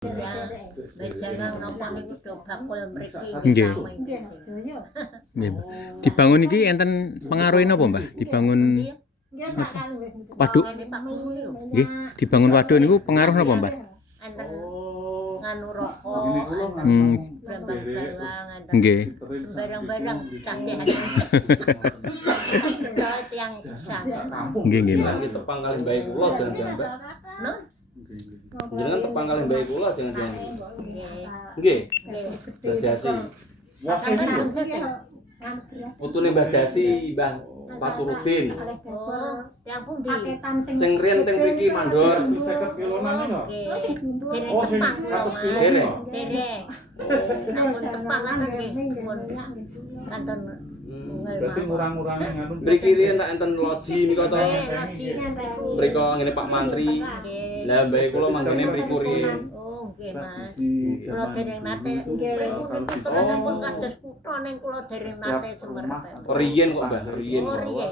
Bejangan napa niku do bakul mriki. Nggih. Nggih, Mbah. Dibangun iki enten pengaruhe napa, Mbah? Dibangun waduk. Nggih, dibangun waduk niku pengaruh napa, Mbah? Enten nganu rokok, Hmm. brambang-brambang, enten Nggih. barang-barang kakek yang sisah. Nggih, nggih, Mbah. Iki tepang kali mbae kula jangan-jangan, Mbak. No? Jenengan tepang kali mbae kula jangan-jangan. Nggih. Nggih, Nggih. Dasi. Nggih. Putune Mbah Dasi, Mbah Pasuruddin. Oh, yang pundi? Sing riyen teng mriki mandor. 50 kilonan ya. Dereng Oh, sing tepang. 100 kilo. Dereng. Dereng. Ampun tepang ngoten nggih. Pun kanton Berarti ngurang-ngurangi nganu. Mriki riyen tak enten loji nika to. loji. Mriko ngene Pak Mantri. Nggih. Lah mbae kula manggone mriku riyen. Oh, nggih, Mas. Tradisi Kula zaman dereng nate mriku niku pun kados kutha ning kula dereng nate semerep. Riyen kok Mbah, riyen. Oh, riyen.